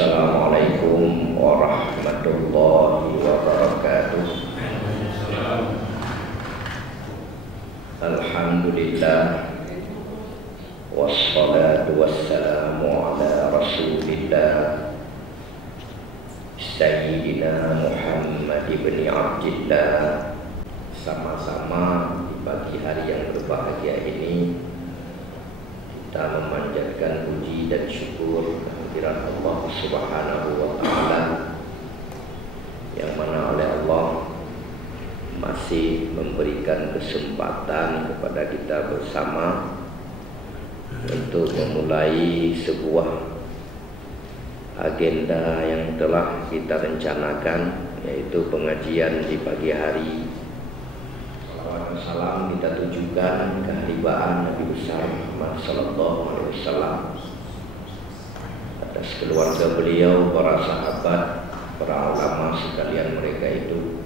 Assalamualaikum warahmatullahi wabarakatuh. Alhamdulillah, wassalatu wassalamu ala rasulillah Sayyidina Muhammad ibn Abdillah. Sama-sama di pagi hari yang berbahagia ini kita memanjatkan puji dan syukur kehadirat Allah Subhanahu wa Ta'ala, yang mana oleh Allah masih memberikan kesempatan kepada kita bersama untuk memulai sebuah agenda yang telah kita rencanakan, yaitu pengajian di pagi hari. Salam kita tujukan kehadiran Nabi besar Muhammad sallallahu alaihi wasallam atas keluarga beliau, para sahabat, para ulama sekalian mereka itu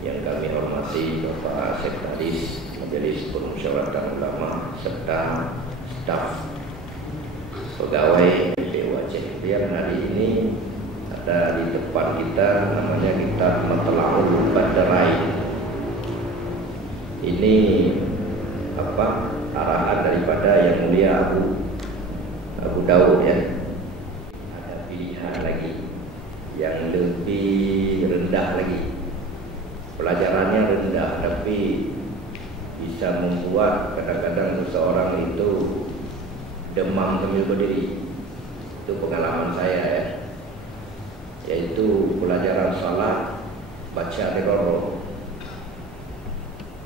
yang kami hormati, Bapak Sekretaris Majelis Permusyawaratan Ulama serta staf pegawai Dewan Cektiar. Hari ini ada di depan kita, namanya kita Matla'ul Badarain. Ini arahan daripada Yang Mulia Abu Daud, ya. Ada pilihan lagi yang lebih rendah lagi. Pelajarannya rendah tapi bisa membuat kadang-kadang seseorang itu demam sambil berdiri. Itu pengalaman saya, ya. Yaitu pelajaran salat baca Al-Qur'an.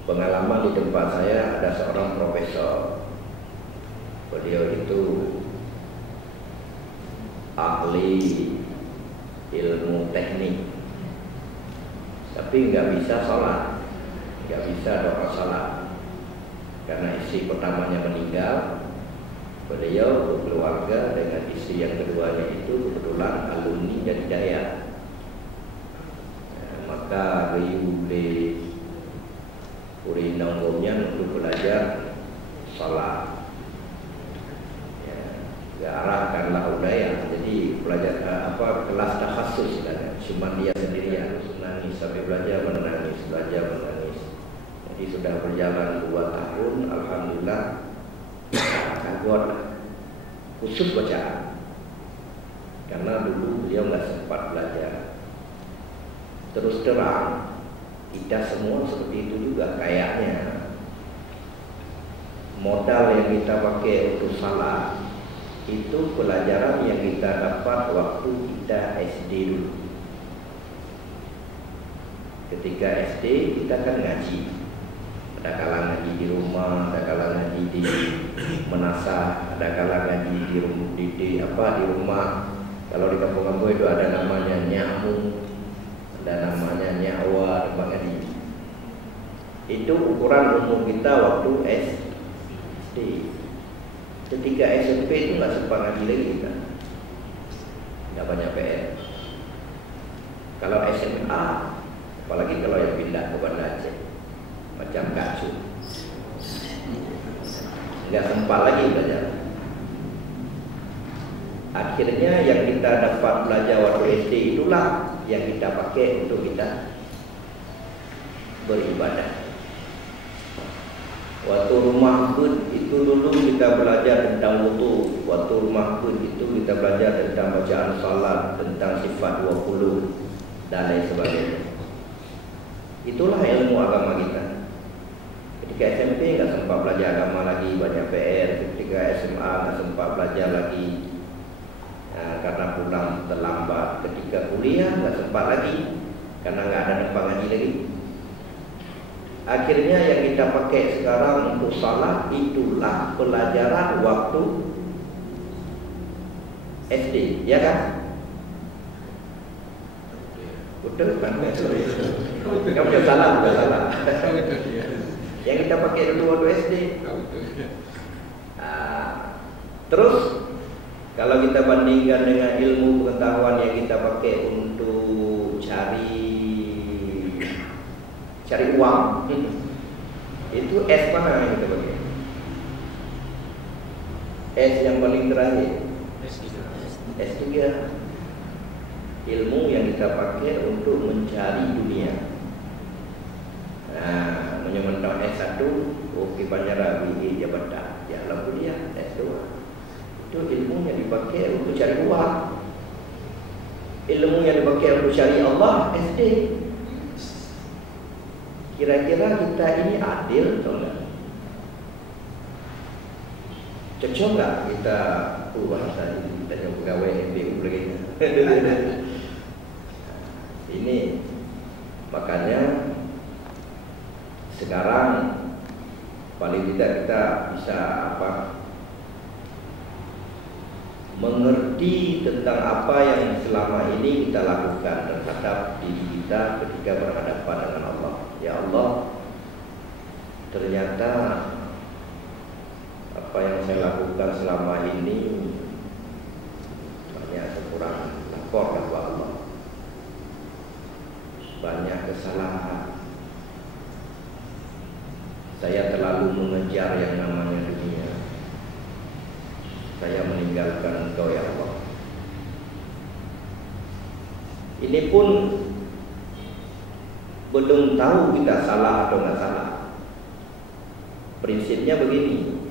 Pengalaman di tempat saya ada seorang profesor. Beliau itu ahli ilmu teknik, tapi nggak bisa sholat, nggak bisa doa salat karena istri pertamanya meninggal. Beliau berkeluarga dengan istri yang keduanya itu kebetulan alumni Jadidaya. Maka beliau Uri nonggonya untuk belajar salat, ya, arahkanlah udaya. Jadi belajar kelas takhasus, cuma dia sendirian menangis sampai belajar menangis. Jadi sudah berjalan 2 tahun, alhamdulillah kagot khusus bacaan, karena dulu beliau nggak sempat belajar. Terus terang, kita semua seperti itu juga kayaknya. Modal yang kita pakai untuk salat itu pelajaran yang kita dapat waktu kita SD dulu. Ketika SD kita kan ngaji, ada kala ngaji di rumah, ada kala ngaji di menasah, ada kala ngaji di rumah. Kalau di kampung-kampung itu ada namanya nyamu, ada namanya nyawa, bangadi. Itu ukuran umur kita waktu SD. Ketika SMP itu nggak sempat ngaji lagi kita, nggak banyak PR. Kalau SMA, apalagi kalau yang pindah ke Banda Aceh, macam kacu, nggak sempat lagi belajar. Akhirnya yang kita dapat belajar waktu SD itulah yang kita pakai untuk kita beribadah. Waktu rumah pun itu dulu kita belajar tentang wudu. Waktu rumah pun itu kita belajar tentang bacaan salat, tentang sifat 20 dan lain sebagainya. Itulah ilmu agama kita. Ketika SMP nggak sempat belajar agama lagi, banyak PR. Ketika SMA nggak sempat belajar lagi, karena pulang terlambat. Ketika kuliah nggak sempat lagi karena nggak ada tempat ngaji lagi. Akhirnya yang kita pakai sekarang untuk salat itulah pelajaran waktu SD, ya kan? Betul kan? Kamu udah salah. Yang kita pakai dulu waktu SD. Terus kalau kita bandingkan dengan ilmu pengetahuan yang kita pakai untuk cari uang, itu S mana yang kita pakai? S yang paling terakhir. S3. Ilmu yang kita pakai untuk mencari dunia. Nah, menyementang S1, oke banyak lagi jabatan. Ya, lalu kuliah S2. Itu ilmu yang dipakai untuk cari uang. Ilmu yang dipakai untuk cari Allah SD. Kira-kira kita ini adil atau enggak? Cocok nggak kita bahasa ini, kita yang pegawai MBU lagi? Ini makanya sekarang paling tidak kita bisa mengerti tentang apa yang selama ini kita lakukan terhadap diri kita ketika berhadapan dengan Allah. Ya Allah, ternyata apa yang saya lakukan selama ini banyak kekurangan, lapor kepada Allah, banyak kesalahan. Saya terlalu mengejar yang namanya dunia. Saya meninggalkan Engkau ya Allah. Ini pun belum tahu kita salah atau nggak salah. Prinsipnya begini.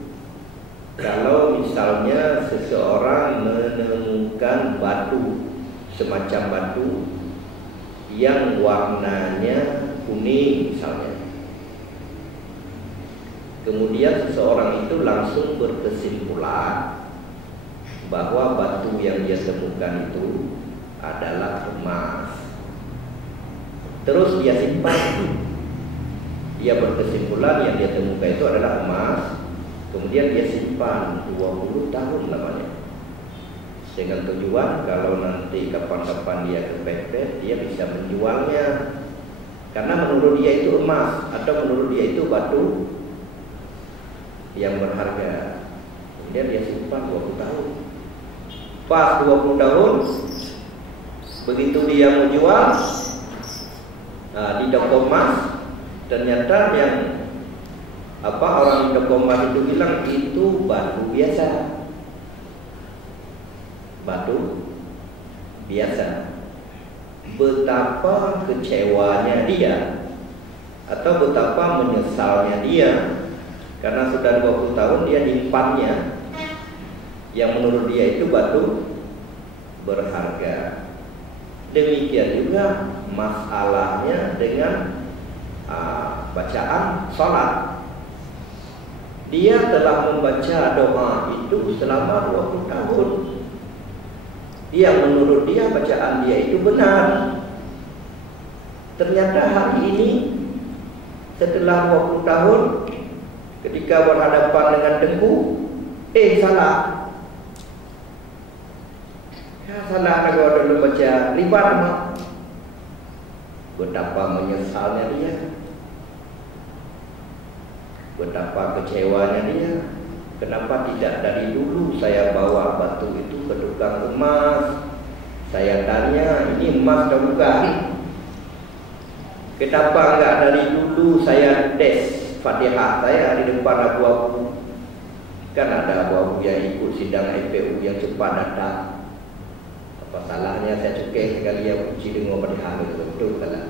Kalau misalnya seseorang menemukan batu, semacam batu yang warnanya kuning misalnya, kemudian seseorang itu langsung berkesimpulan bahwa batu yang dia temukan itu adalah emas. Terus dia simpan. Dia berkesimpulan yang dia temukan itu adalah emas. Kemudian dia simpan 20 tahun lamanya, dengan tujuan kalau nanti kapan-kapan dia kepepet, dia bisa menjualnya. Karena menurut dia itu emas, atau menurut dia itu batu yang berharga. Kemudian dia simpan 20 tahun. Pas 20 tahun, begitu dia menjual di toko emas, ternyata yang orang di toko emas itu bilang itu batu biasa. Batu biasa. Betapa kecewanya dia, atau betapa menyesalnya dia, karena sudah 20 tahun dia nyimpannya yang menurut dia itu batu berharga. Demikian juga masalahnya dengan bacaan salat. Dia telah membaca doa itu selama 20 tahun. Dia menurut dia bacaan dia itu benar. Ternyata hari ini setelah 20 tahun ketika berhadapan dengan dengku, salah. Salah kalau dulu baca riba nama. Betapa menyesalnya dia, betapa kecewanya dia. Kenapa tidak dari dulu saya bawa batu itu ke tukang emas, saya tanya ini emas atau bukan? Kenapa enggak dari dulu saya tes Fatihah saya di depan abu-abu? Kan ada abu-abu yang ikut sidang MPU yang cepat datang. Apa salahnya saya cukai sekali yang uji dengan Fatihah itu betul salah.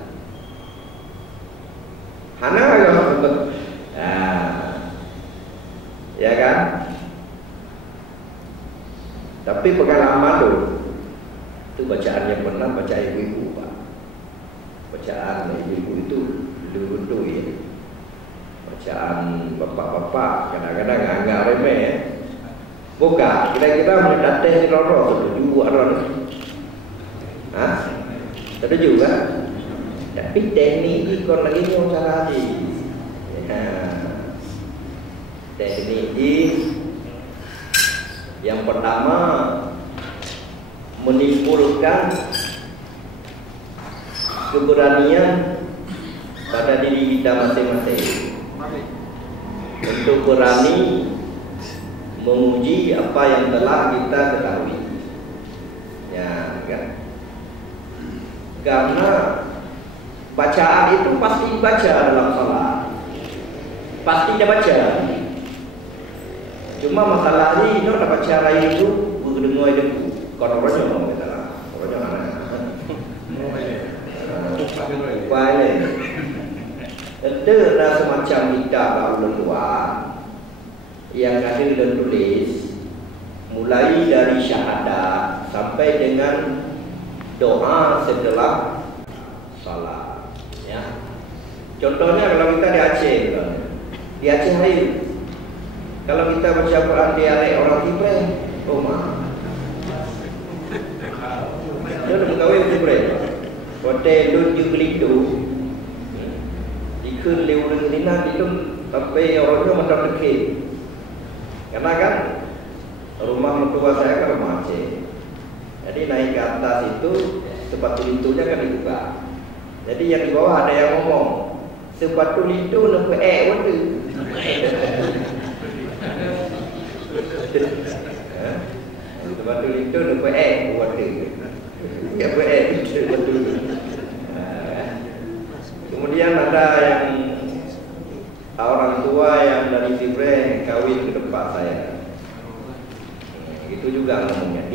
Hana ya kan? Tapi pengalaman tuh, itu bacaan yang pernah baca ibu-ibu Pak. Bacaan ibu-ibu itu dulu ya. Bacaan bapak-bapak kadang-kadang agak remeh ya. Bukan, kira-kira mendateh si Roro setuju Roro. Hah? Setuju kan? Tapi teknik ikon lagi yang cara di. Teknik yang pertama menimbulkan keberanian pada diri kita masing-masing untuk berani menguji apa yang telah kita ketahui. Ya, kan? Karena bacaan itu pasti baca dalam salat, pasti dia baca. Cuma masalahnya ini dapat cara itu dengar deku. Kalau orangnya mau kita lah, orangnya mana? Baik. Ada semacam kitab baru keluar yang ada dan tulis mulai dari syahadat sampai dengan doa setelah salat. Ya. Contohnya kalau kita di Aceh hari kalau kita baca Quran dialek orang Tibre, rumah. Dia nak kawin Tibre. Hotel tu Gelidu. Dikun lewat Nina itu tapi orangnya macam dekik. Karena kan rumah mertua saya kan rumah Aceh. Jadi naik ke atas itu sepatu lintunya kan dibuka. Jadi yang di bawah ada yang ngomong sepatu lintu nak waktu. Sepatu lintu nak waktu. Ya betul. Kemudian ada yang orang tua yang dari Tibre kawin ke tempat saya. Itu juga ngomongnya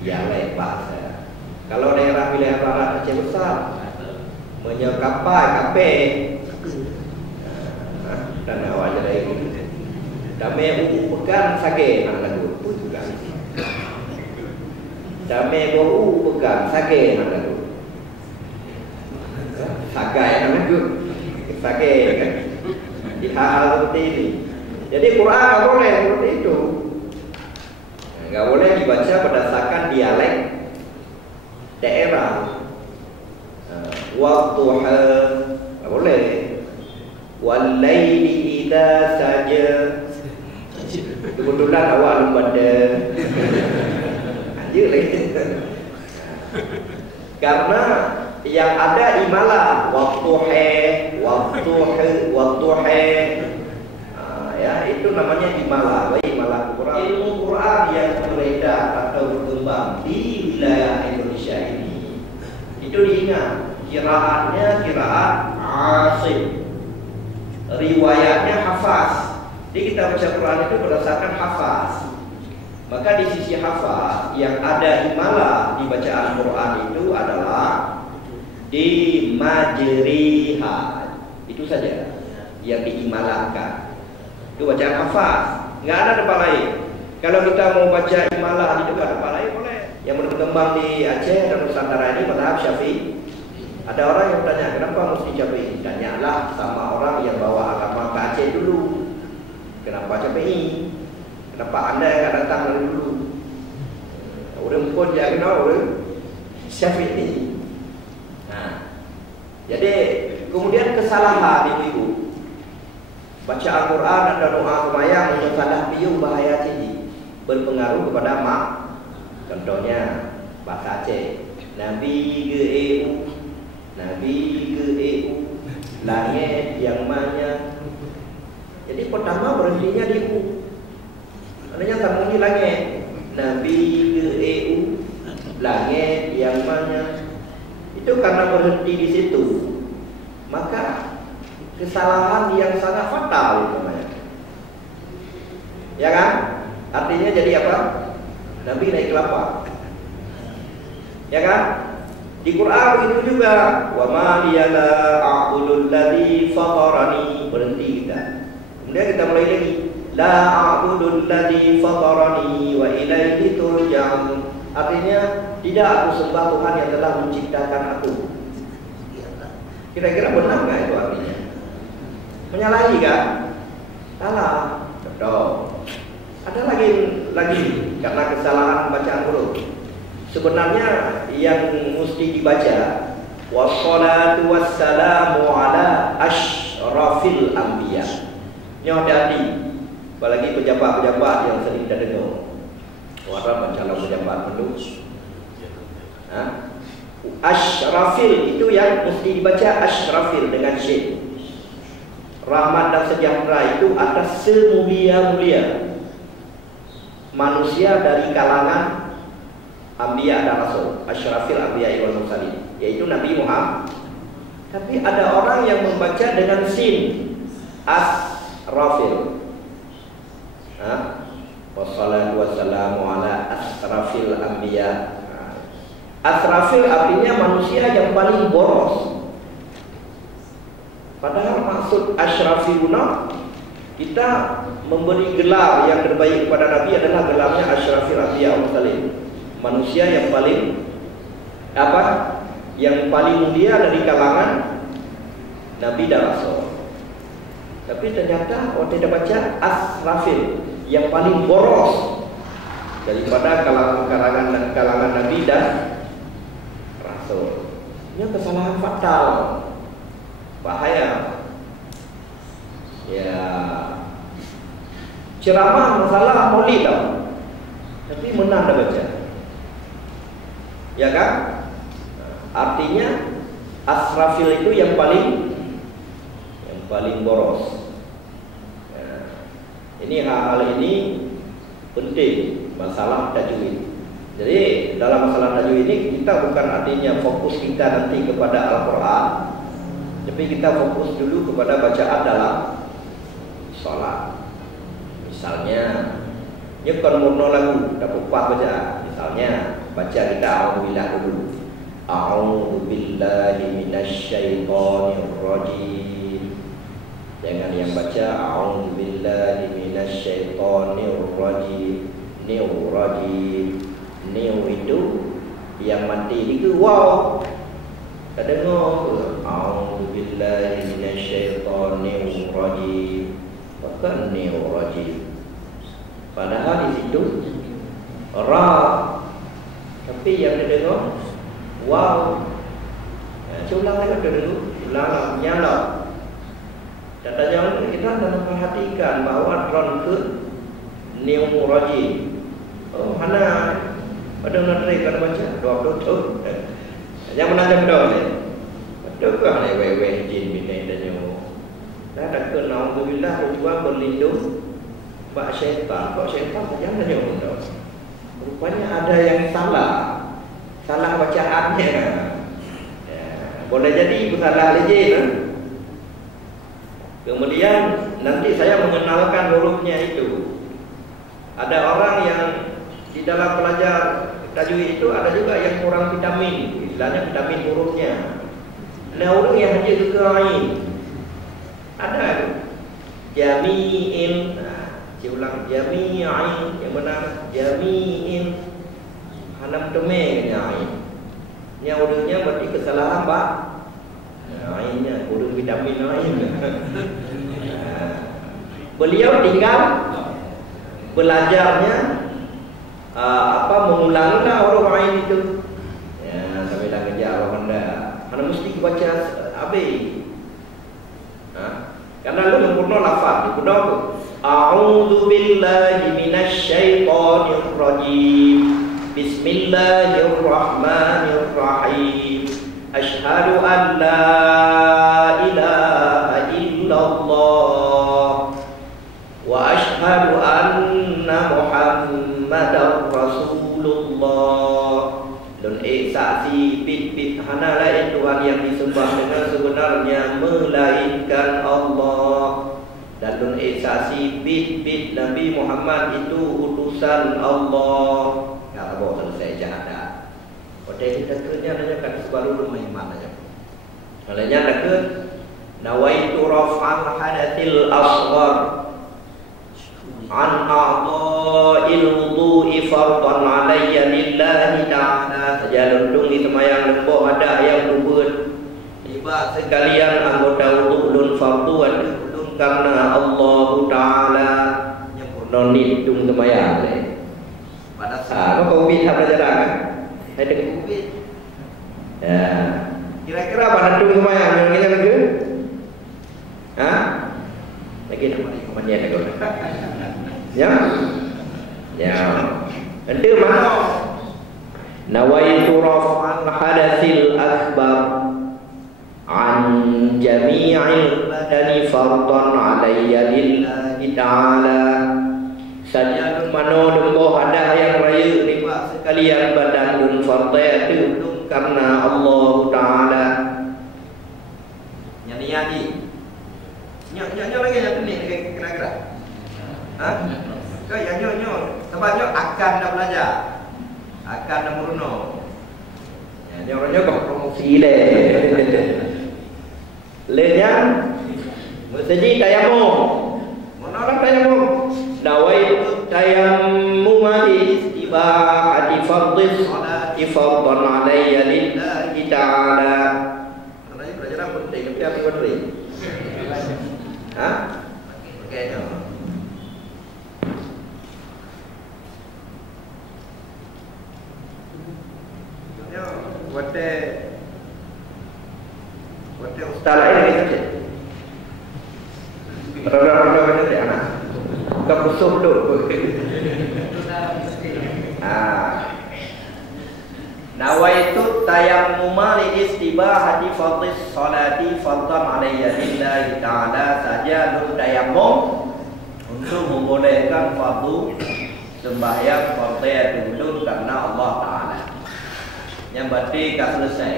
dialek bahasa. Kalau daerah wilayah barat Aceh besar menyekapai kape dan awal jadi itu. Dame pegang sage nak lagu juga. Dame bau pegang sage nak lagu. Sagai nak lagu. Sage kan. Di hal seperti ini. Jadi Quran tak boleh seperti itu. Enggak boleh dibaca berdasarkan dialek daerah. Wadduha enggak boleh. Wal laili idza saja. Kebetulan awak belum pada. Anjir lagi. Karena yang ada di malam waktu ya itu namanya di malam. Ilmu Quran yang beredar atau berkembang di wilayah Indonesia ini itu diingat qiraatnya qiraat Asim, riwayatnya Hafaz. Jadi kita baca Quran itu berdasarkan Hafaz. Maka di sisi Hafaz yang ada di malah di bacaan Quran itu adalah di majriha. Itu saja yang diimalahkan. Itu bacaan Hafaz. Enggak ada tempat lain. Kalau kita mau baca imalah di tempat lain boleh. Yang berkembang di Aceh dan Nusantara ini mazhab Syafi'i. Ada orang yang bertanya, kenapa mesti Syafi'i? Tanyalah sama orang yang bawa agama ke Aceh dulu. Kenapa Syafi'i? Kenapa anda yang datang dari dulu? Orang pun dia kenal orang Syafi'i. Nah, jadi kemudian kesalahan ibu baca Al-Quran dan doa semayang untuk salah piu bahaya tinggi berpengaruh kepada mak. Contohnya bahasa Aceh, Nabi ke EU, langit yang mana. Jadi pertama berhentinya di U. Adanya tamunya langit, Nabi ke EU, langit yang mana. Itu karena berhenti di situ, maka kesalahan yang sangat fatal namanya. Ya kan? Artinya jadi apa? Nabi naik kelapa. Ya kan? Di Quran itu juga wa ma liyala a'budul ladzi fatarani, berhenti kita. Kemudian kita mulai lagi la a'budul ladzi fatarani wa ilaihi turja'un. Artinya tidak aku sembah Tuhan yang telah menciptakan aku. Kira-kira benar enggak itu artinya? Menyalahi kan? Salah. Betul. Ada lagi karena kesalahan bacaan huruf. Sebenarnya yang mesti dibaca wassalatu wassalamu ala asyrafil anbiya. Nyoh hati, apalagi pejabat-pejabat yang sering kita dengar. Orang mencalon pejabat penuh. Asyrafil itu yang mesti dibaca asyrafil dengan syin. Rahmat dan sejahtera itu atas semulia-mulia manusia dari kalangan Anbiya dan Rasul, asyrafil anbiya wal mursalin, yaitu Nabi Muhammad. Tapi ada orang yang membaca dengan sin, asrafil. Wassalatu wassalamu ala asrafil anbiya. Asrafil artinya manusia yang paling boros. Padahal maksud asyrafiluna, kita memberi gelar yang terbaik kepada Nabi adalah gelarnya asyrafil anbiya wal mursalin. Manusia yang paling apa? Yang paling mulia dari kalangan Nabi dan Rasul. Tapi ternyata orang tidak baca asrafil, yang paling boros daripada kalangan Nabi dan Rasul. Ini kesalahan fatal, bahaya. Ya, ceramah masalah maulid tau, tapi menang dah baca. Ya kan? Artinya asrafil itu yang paling boros. Ya. Ini hal-hal ini penting, masalah tajwid. Jadi dalam masalah tajwid ini kita bukan artinya fokus kita nanti kepada Al-Quran, tapi kita fokus dulu kepada bacaan dalam sholat. Misalnya, ini bukan murno lagu, tak upah baca. Misalnya baca kita A'udzubillah dulu. A'udzubillahi minasyaitonir rajim. Jangan yang baca A'udzubillahi minasyaitonir rajim. Niu itu yang mati itu wow. Tak dengar A'udzubillahi minasyaitonir rajim. Bukan niu rajim. Padahal di situ ra, tapi yang dia dengar wow. Ulang lagi dulu, ulang nyala. Kata jangan kita dalam perhatikan bahawa ron ke niu rajim. Oh, mana ada nanti kan baca doa betul. Yang menanya doa ni. Betul ke ni wei jin binai dan nyo. Dah tak ke naudzubillah juga berlindung bak syaitan. Kok syaitan jangan nyo. Rupanya ada yang salah bacaannya. Ya, boleh jadi salah lejit. Kemudian nanti saya mengenalkan hurufnya itu. Ada orang yang di dalam belajar tajwid itu ada juga yang kurang vitamin, istilahnya vitamin hurufnya. Ada orang yang hanya ke ain. Ada jami'in. Dia ulang jami'in, yang benar jami'in. Hanam temenya ain. Yang hurufnya berarti kesalahan pak. Ainnya huruf vitamin ain. Beliau tinggal belajarnya mengulanglah huruf ain itu. Ya, sampai dah kejar orang dah. Mana mesti baca habis. Karena lu sempurna lafaz, sempurna tu. A'udzubillahi minasyaitonir rajim. Bismillahirrahmanirrahim. Asyhadu an la ilaha illallah wa asyhadu anna Muhammadar Rasulullah. Dan saksi bit hana lain Tuhan yang disembah dengan sebenarnya melainkan Allah. Dan dun saksi bit Nabi Muhammad itu utusan Allah. Ya Allah selesai jahadah. Hotel kita kerja nanya kan baru rumah iman aja. Kalanya nak nawaitu raf'al hadatil asghar an a'dha'il wudu'i fardan 'alayya lillahi ta'ala. Saja lundung di semayang lembok ada yang kubur. Tiba sekalian anggota wudu lun fardu ada lun karena Allah Ta'ala yang purna hitung semayang le. Pada saat kau bisa belajar kan? Ada kubur. Ya. Kira-kira apa hitung semayang yang ini lagi? Lagi nama dia kemana dia kau? Ya. Nanti mana? Nawaitu raf'al hadatsil akbar an jami'il badani fardan 'alayya lillahi ta'ala. Saja mano dembo ada yang raya lima sekalian badan dun farda itu karena Allah Ta'ala. Nyanyi. Nyanyi lagi yang ini kira-kira. Kau yang nyo sebabnya akan dah belajar. Akan dah meruno. Ya nyo kau promosi le. Lenyang mesti tayamum. Mana tayamum? Nawaitu tayammum istibahati fardhis salati fardhan alayya lillahi ta'ala. Ini pelajaran penting tapi apa penting? Hah? Okey. Yo, wate ustaz lain ni saja. Berapa ni anak? Kau musuh dulu. Nawaitu tayammuma li istibahati fardhis salati fardhan alayya lillahi ta'ala saja untuk tayammum untuk membolehkan fardu sembahyang fardhu dulu karena Allah Ta'ala. Yang berarti tak selesai.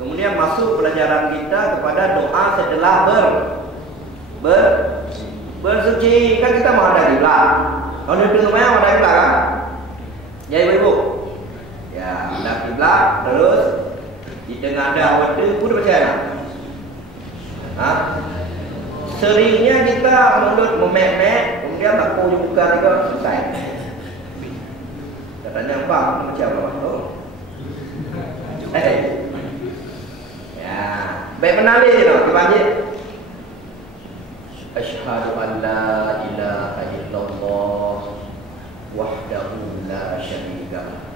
Kemudian masuk pelajaran kita kepada doa setelah bersuci. Kan kita mau ada kiblat. Kalau di rumah ada kiblat kan? Ya ibu-ibu. Ya, ada kiblat terus di tengah ada waktu pun percaya. Seringnya kita mulut memek-mek, kemudian aku buka juga selesai. Katanya apa? Macam apa? Ya, baik benar dia tu, dipanggil. Asyhadu an la ilaha illallah wahdahu la syarika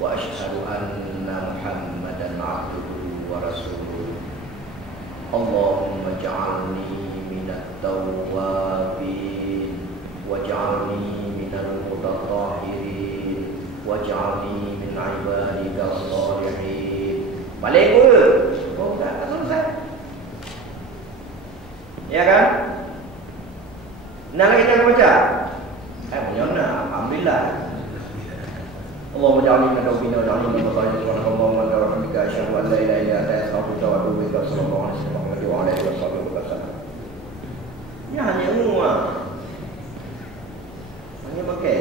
wa asyhadu anna Muhammadan abduhu wa rasuluh. Allahumma ja'alni minat tawwabin waj'alni minal mutatahhirin waj'alni min ibadika shalihin. Balik ke? Oh, tak selesai. Ya kan? Nak lagi jangan baca. Punya alhamdulillah. Allahumma ja'alni min tawbina wa ja'alni min mutahhirin wa Allahumma rabbika asyhadu an la ilaha illa anta astaghfiruka wa atubu ilaik. Sallallahu alaihi wasallam. Ini hanya semua. Hanya pakai.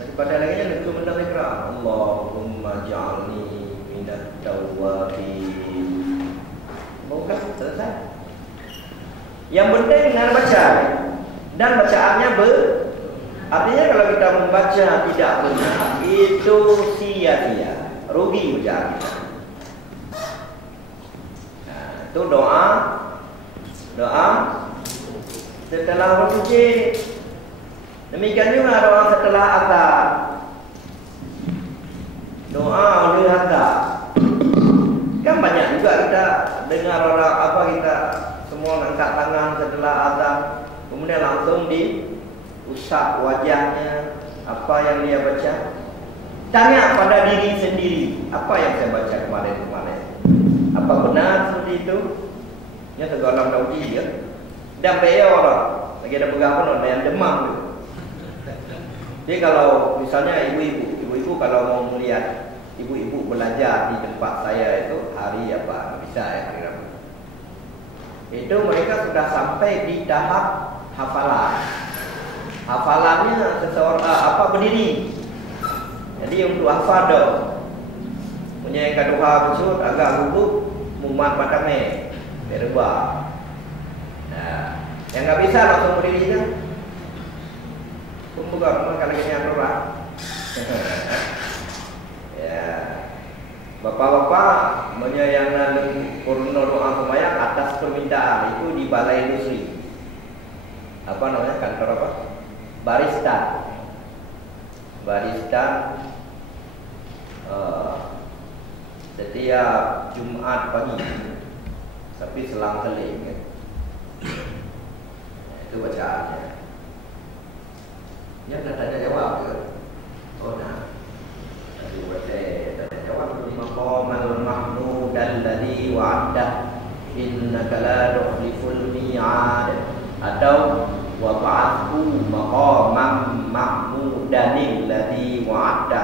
Daripada lagi yang itu menang ikrar. Allahumma ja'alni minat tawwabin. Bukan selesai. Yang penting dengan baca. Dan bacaannya artinya kalau kita membaca tidak benar, itu sia-sia, rugi ujian kita. Nah, itu doa setelah bersuci. Demikian juga doa setelah azan. Doa oleh azan. Kan banyak juga kita dengar orang kita semua angkat tangan setelah azan, kemudian langsung diusap wajahnya. Apa yang dia baca? Tanya pada diri sendiri, apa yang saya baca kemarin? Apa benar seperti itu? Ini segala tauhid ya. Dan orang lagi ada pegang pun ada yang demam tu. Jadi kalau misalnya ibu-ibu kalau mau melihat ibu-ibu belajar di tempat saya itu hari apa? Bisa ya hari Rabu. Itu mereka sudah sampai di tahap hafalan. Hafalannya seseorang berdiri. Jadi untuk hafal dah. Punya yang kedua kusut agak gugup mumat matangnya. Berubah. Nah, yang enggak bisa langsung berdiri kan. Bukan kalau yang berubah. Ya. Bapak-bapak menyayangkan kurno doa sembahyang atas permintaan itu di balai industri. Apa namanya kantor apa? Barista. Setiap Jumat pagi. Tapi selang-seling kan. Itu bacaannya. Yang dah tanya jawab ke? Oh nah. Tadi tanya jawab maqamal mahmud alladhi wa'ada innaka la tukhliful mi'ad atau wa ba'athu maqamam mahmudan alladhi wa'ada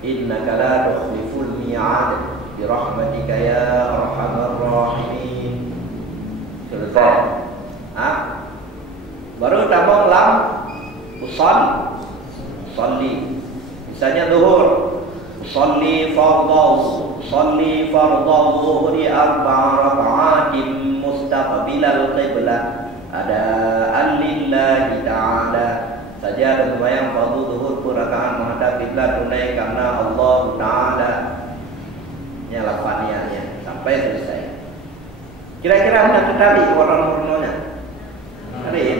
innaka la tukhliful mi'ad bi rahmatika ya arhamar rahimin. Selesai. Baru tambah la Salli. Misalnya zuhur, salli fardhu zuhri arba'a raka'atin mustaqbilal qiblah adaan lillahi ta'ala. Saja dan sembahyang fardhu zuhur rakaat menghadap kiblat tunai karena Allah Ta'ala. Ini lafaznya sampai selesai. Kira-kira anda tertarik orang pornonya? Tarik.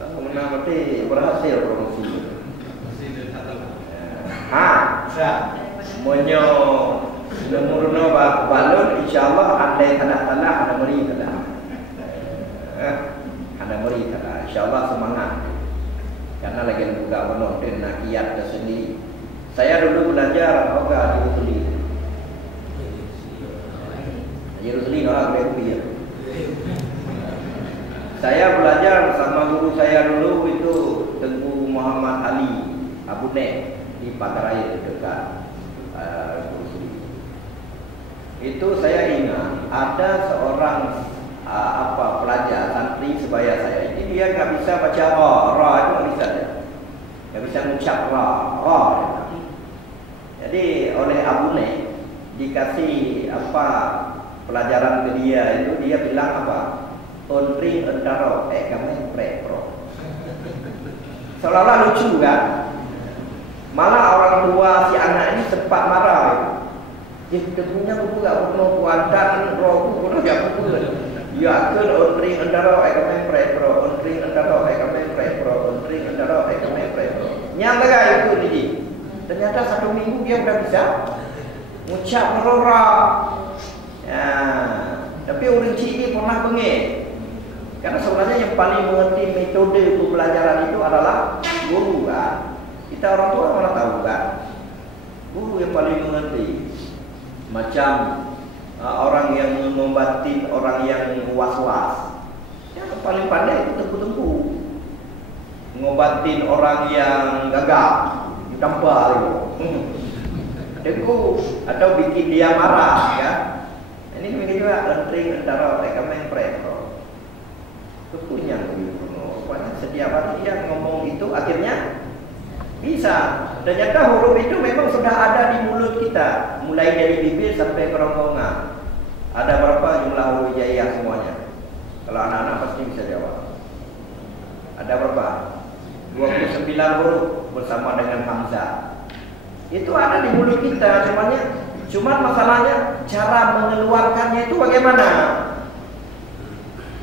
Kemudian berarti berhasil promosi. Monyo nomorno balon insyaallah andai tanah ada meri kada. Ada meri kada insyaallah semangat. Karena lagi buka penuh dan kiat tersendiri. Saya dulu belajar di Rusli. Di Rusli orang lebih. Saya belajar sama guru saya dulu itu Tengku Muhammad Ali Abu Nek di Pagaraya dekat Rusli. Itu saya ingat ada seorang pelajar santri sebaya saya ini dia nggak bisa baca ra itu nggak bisa dia, nggak bisa mengucap ra. Jadi oleh Abu Nek dikasih pelajaran ke dia itu dia bilang Onri entaro kami pro. Seolah-olah lucu kan? Malah orang tua si anak ini sempat marah. Kita punya buku gak perlu kuantan roh kuno gak buku. Ya kan onri entaro kami pro. Onri entaro kami pro. Onri entaro kami pro. Nyata gak itu ini? Ternyata 1 minggu dia udah bisa ngucap merora. Ya, tapi orang ini pernah bengek. Karena sebenarnya yang paling mengerti metode pembelajaran itu adalah guru kan. Kita orang tua malah tahu kan. Guru yang paling mengerti. Macam orang yang membatin, orang yang was-was. Yang paling pandai itu tengku-tengku. Ngobatin orang yang gagap, ditampar itu. Tengku atau bikin dia marah ya. Ini mungkin juga lentring antara mereka main pro. Kepunya pokoknya setiap hari dia ngomong itu akhirnya bisa. Ternyata huruf itu memang sudah ada di mulut kita, mulai dari bibir sampai kerongkongan. Ada berapa jumlah huruf hijaiyah semuanya? Kalau anak-anak pasti bisa jawab. Ada berapa? 29 huruf bersama dengan hamzah. Itu ada di mulut kita, cuman masalahnya cara mengeluarkannya itu bagaimana?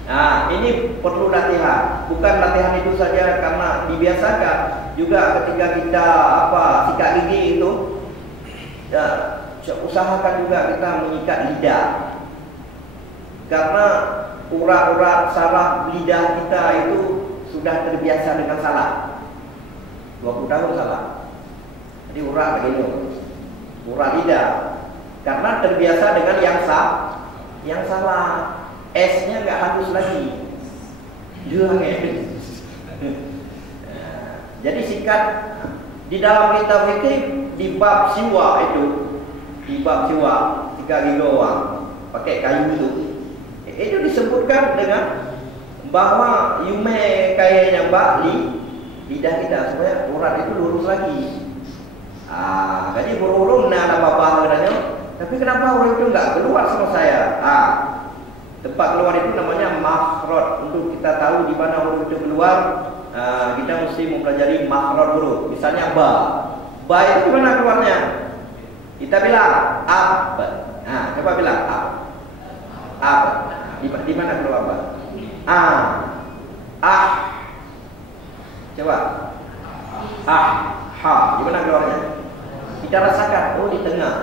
Nah, ini perlu latihan. Bukan latihan itu saja karena dibiasakan. Juga ketika kita sikat gigi itu, ya, usahakan juga kita mengikat lidah. Karena urat-urat saraf lidah kita itu sudah terbiasa dengan salah. 20 tahun salah. Jadi urat begini, urat lidah. Karena terbiasa dengan yang salah. S-nya nggak halus lagi. Jadi sikat di dalam kitab fikih di bab siwa itu, di bab siwa 3 gigawang pakai kayu itu disebutkan dengan bahwa yume kayaknya lidah kita supaya urat itu lurus lagi. Jadi berulung ada apa-apa katanya. Tapi kenapa urat itu nggak keluar sama saya? Tempat keluar itu namanya makhraj. Untuk kita tahu di mana huruf itu keluar, kita mesti mempelajari makhraj huruf. Misalnya ba. Ba itu di mana keluarnya? Kita bilang ab. Coba bilang ab. Ab. Di mana keluar ba? Coba. Ha. Di mana keluarnya? Kita rasakan, di tengah.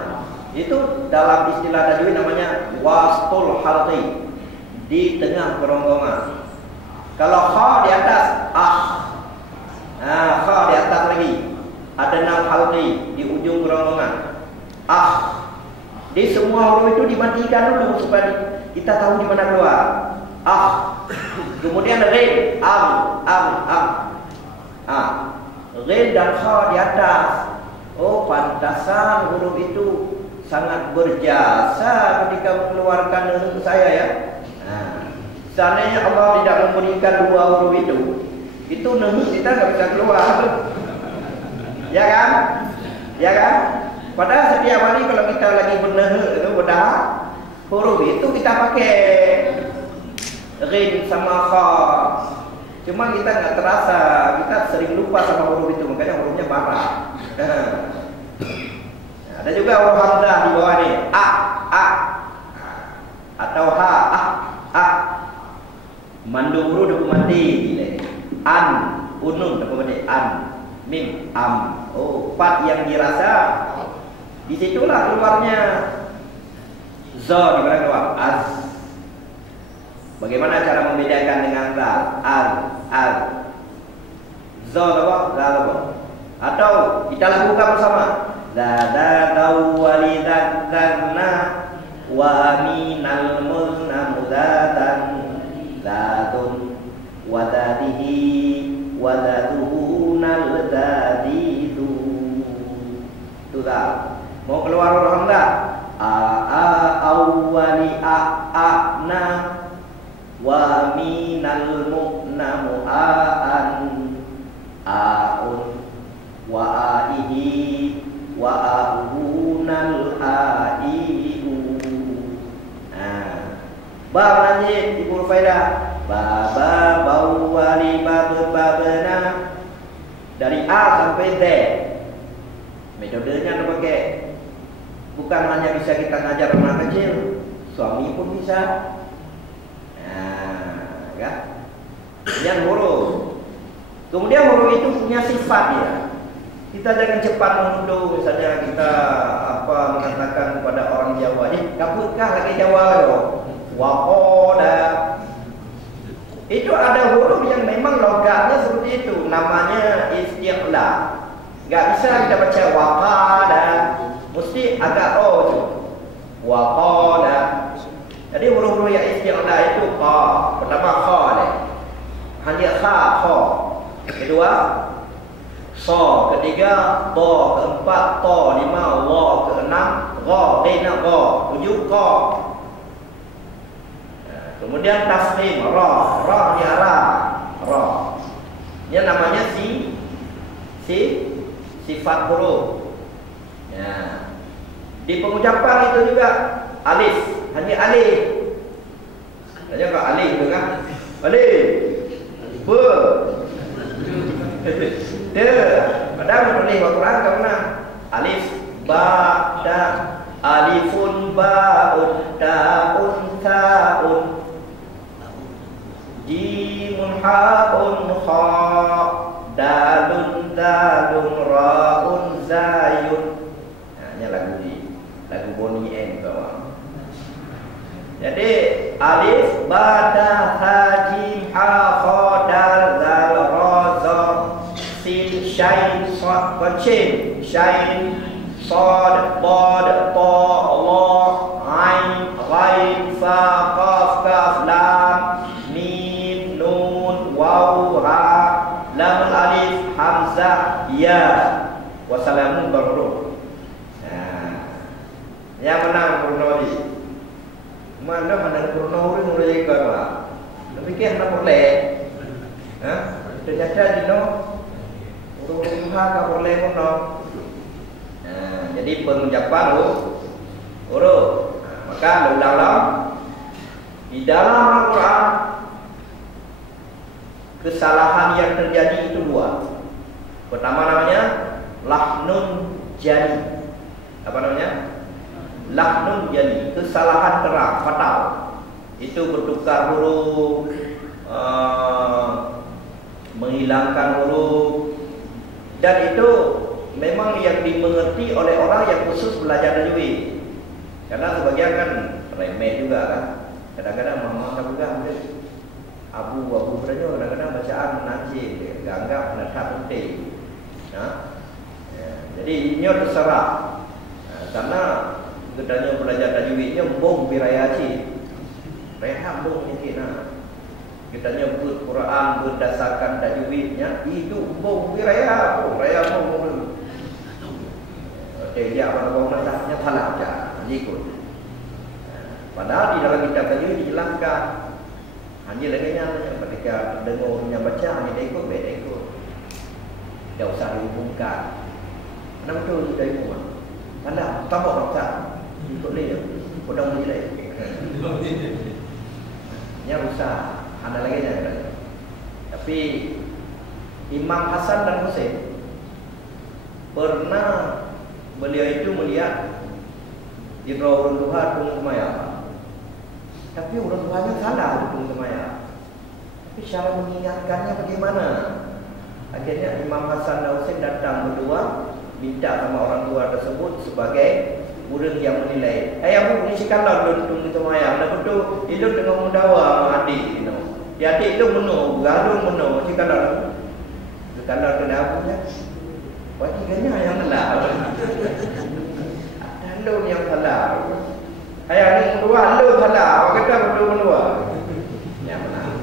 Itu dalam istilah tajwid namanya wastul halqi, di tengah kerongkongan. Kalau kha di atas kha di atas lagi, adnal halqi di ujung kerongkongan. Di semua huruf itu dimatikan dulu supaya kita tahu di mana keluar. Kemudian ghain, ghain dan kha di atas. Pantasan huruf itu sangat berjasa ketika mengeluarkan untuk saya ya. Seandainya Allah tidak memberikan 2 huruf itu, Itu nemu kita nggak bisa keluar. Ya kan? Ya kan? Padahal setiap hari kalau kita lagi benehe itu huruf itu kita pakai rin sama kha. Cuma kita nggak terasa, kita sering lupa sama huruf itu, makanya hurufnya marah. Ada juga huruf hamzah di bawah nih, a atau ha, a. Mandu huruf dapat mati, an, unun dapat mati, an, mim, am. Oh, pat yang dirasa, disitulah keluarnya zo di mana keluar, az. Bagaimana cara membedakan dengan zal? Al. Zo apa? Zal apa? Atau kita lakukan bersama. Zada dawwalidzanna wa aminal mulna mudatan zadun wa dadihi wa daduhunal dadidu. Itu zal. Mau keluar huruf hamzah? Awwali na wa minal mu'na mu'aan aun wa aihi wa ahunal aihu. Bab lanjut ibu Rufaidah. Baba bawali babena dari A sampai Z. Metodenya pakai. Bukan hanya bisa kita ngajar anak kecil, suami pun bisa. Kan? Yang huruf. Kemudian huruf itu punya sifat ya. Kita jangan cepat menuduh, misalnya kita mengatakan kepada orang Jawa, kaburkah lagi Jawa loh? Wakoda. Itu ada huruf yang memang logatnya seperti itu, namanya istiqla. Gak bisa kita baca wakada, mesti agak o tu. Wakoda. Jadi huruf-huruf yang istiqla itu qa, pertama kha ni. Hanya kha, kha. Kedua sa, ketiga ta, keempat ta, lima wa, keenam gha, dina gha, tujuh qa. Kemudian taslim ra ni ra. Ini namanya sifat huruf. Ya. Di pengucapan itu juga alif. Hanya alif. Hanya kok alif tu kan? Alif. Be. De. Padahal menulis Al-Quran karena alif ba da alifun ba'un ta'un ta'un jimun ha'un kha dalun dalun ra'un zayun. Hanya lagu Bonnie M kawan. Jadi alif ba da ha jim ha kha dal zal ra za sin shain sad qain shain sad bad ta la ain ghain fa qaf kaf lam mim nun waw ha lam alif hamzah ya wa salamun barhuruf. Yang menang kronologi. Mana kronologi mulai ke apa? Tapi kan nak boleh. Ternyata di no urut ka boleh pun no. Jadi pengucapan huruf. Maka ulang-ulang di dalam Al-Quran kesalahan yang terjadi itu dua. Pertama namanya lahnun jali. Apa namanya? Lahnun jali, kesalahan terang, fatal. Itu bertukar huruf, menghilangkan huruf. Dan itu memang yang dimengerti oleh orang yang khusus belajar tajwid. Karena sebagian kan remeh juga kan. Kadang-kadang mama juga abu saja, kadang-kadang bacaan menanci, anggap menetap penting. Jadi ini terserah. Karena gedanya belajar tajwidnya bong birayaci. Rehat bong ni nah. Kita nyebut Quran berdasarkan tajwidnya itu bong biraya, raya bong. Dia orang nasabnya salah aja, ikut. Padahal di dalam kitab tajwid dijelaskan Hanya lagi yang ketika dengar yang baca hanya dia ikut, baik dia ikut. Tidak usah dihubungkan. Mana betul tu dari rumah? Mana? Tambah tak? Ikut dia. Kodang dia lagi. Yang rusak. Hanya lagi yang tapi Imam Hasan dan Husain pernah beliau itu melihat di orang Tuhan tunggu semayang, tapi orang tuanya salah tunggu semayang. Tapi cara mengingatkannya bagaimana? Akhirnya Imam Hasan dan Husain datang berdua, minta sama orang tua tersebut sebagai murid yang menilai. Ayah bu, ni sekalau dulu tunggu semayang. Dah betul, itu dengan mendawa adik. Dia adik itu menung, galung menung. Sekalau kena apa ya? Wajibnya yang salah. Lalu yang salah. Ayah ni berdua, lalu salah. Orang kata berdua-berdua. Yang mana?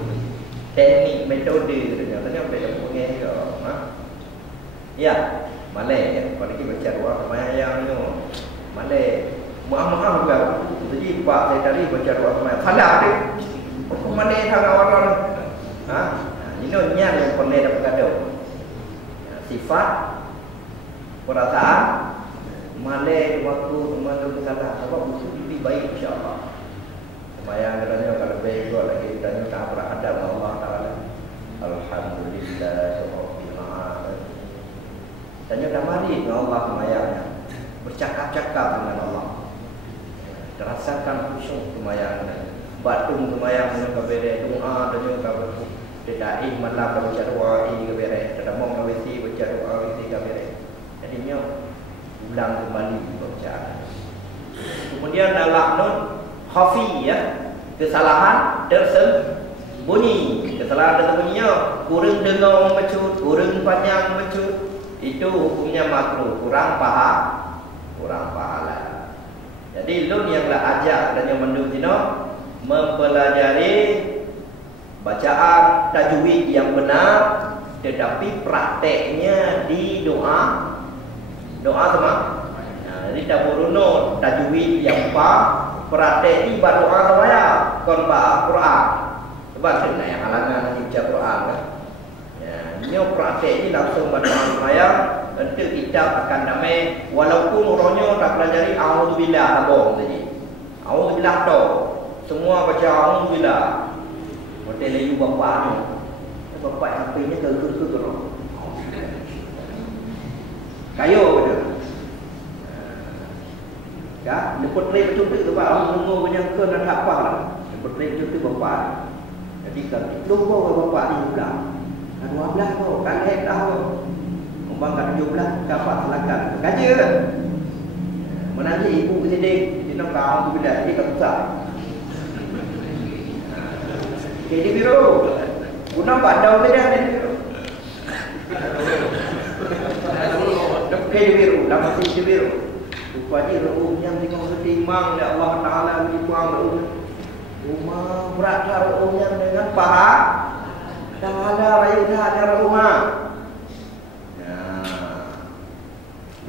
Teknik, metode. Ternyata beda punya juga. Ya, Malay ya. Kalau kita baca doa semayang ni, Malay. Maaf-maaf juga. Jadi Pak saya tadi baca doa semayang. Salah dia. Kau Malay tang orang-orang. Ini yang pernah dapat kata. Sifat perasaan Malay waktu teman-teman salah apa musuh lebih baik insya-Allah. Semayang katanya kalau baik juga lagi tanya tak berhadap Allah Taala. Alhamdulillah rabbil alamin. Tanya dah mari dengan Allah semayangnya. Bercakap-cakap dengan Allah. Terasakan khusyuk semayangnya. Batung semayang dengan kabere doa dan juga kabere. Tidak malam baca doa ini kabere. Tidak mau kawisi baca doa ini kabere. Jadinya ulang kembali bacaan. Kemudian dalam nun khafi ya, kesalahan tersembunyi. Kesalahan tersembunyinya kurang dengar membacut, kurang panjang membacut, itu hukumnya makruh, kurang pahala. Jadi lun yang lah ajak dan yang mendukino mempelajari bacaan tajwid yang benar, tetapi prakteknya di doa sama. Jadi taburuno tajwid yang praktek di doa sama ya, kon Quran. Sebab kena yang halangan nanti baca Quran kan. Ya, nyo praktek ni langsung baca saya, nanti kitab akan damai walaupun orangnya tak pelajari auzubillah abang tadi. Auzubillah tu. Semua baca auzubillah. Hotel layu bapak ni. Bapak HP-nya ke. Kayu betul. Ya, lepot play betul tu bapak orang tunggu punya ke nak apa lah. Lepot play betul tu bapak. Jadi kalau lupa bapak ni pula. 12 tu, kan dah tu. Kembang kat 17, dapat silakan. Gaji ke? Menanti ibu presiden, dia nak kau tu bila dia kat susah. Jadi biru. Guna padau dia ni biru. Okey biru, dah masih biru. Rupanya ruh yang tengok setimbang oleh Allah Taala dibuang ruh. Rumah berat ruh yang dengan paha. Dah ada rayu dah ada rumah.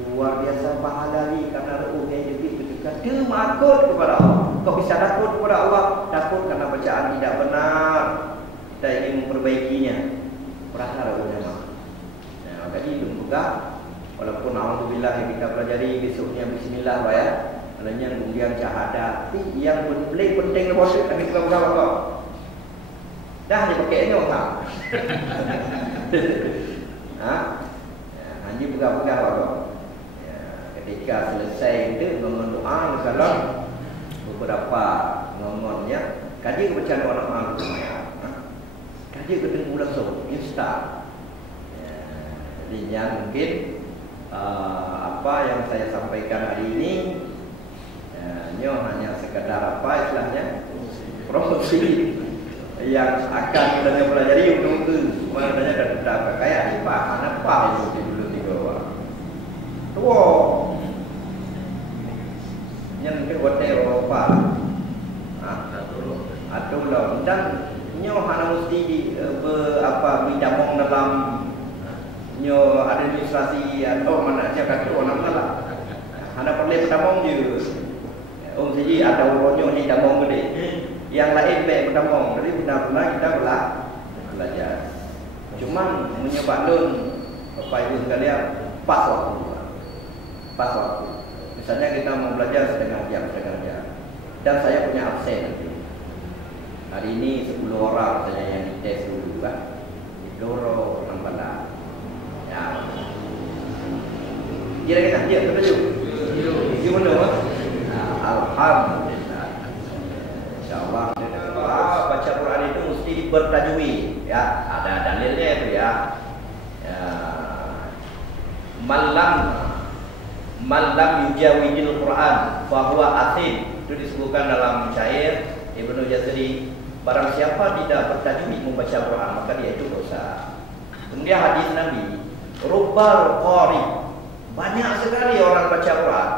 Luar biasa pahala ni karena ruh yang lebih ketika dia takut kepada Allah. Kau bisa takut kepada Allah, takut karena bacaan tidak benar. Kita ingin memperbaikinya. Perasaan ruhnya. Jadi juga walaupun alhamdulillah yang kita pelajari besoknya bismillah ya. Maknanya kemudian syahadat. Tapi yang paling penting lepas itu kami pegang kau. Dah dipakainya orang. Hanya pegang-pegang kau. Ketika selesai itu mendoa kalau beberapa ngomonnya kaji bacaan orang malu semaya. Kaji ketemu langsung instan. Jadi yang mungkin apa yang saya sampaikan hari ini hanya sekadar apa istilahnya promosi yang akan kita pelajari untuk maknanya dan kayak apa apa itu dulu di bawah tua yang ke hotel apa atau lah dan hanya mesti di apa bidamong dalam nyo administrasi atau mana aja kata orang lah. Ada perlu pertamong je. Saja ada orangnya ni damong gede. Yang lain baik berdamong. Jadi benar-benar kita belajar. Cuma menyebabkan Bapak Ibu sekalian pas waktu. Misalnya kita mau belajar setengah jam. Dan saya punya absen nanti. Hari ini 10 orang saya yang dites dulu kan. Doro orang pandang. Ya. Kira-kira dia betul. Gimana? Alhamdulillah. Insyaallah baca Quran itu mesti bertajwid ya. Ada dalilnya itu ya. Malam yujawidil Quran fahuwa athim. Itu disebutkan dalam syair Ibnu Jazari. Barang siapa tidak bertajwid membaca Quran maka dia itu dosa. Kemudian hadis Nabi, rubbal qari. Banyak sekali orang baca Quran.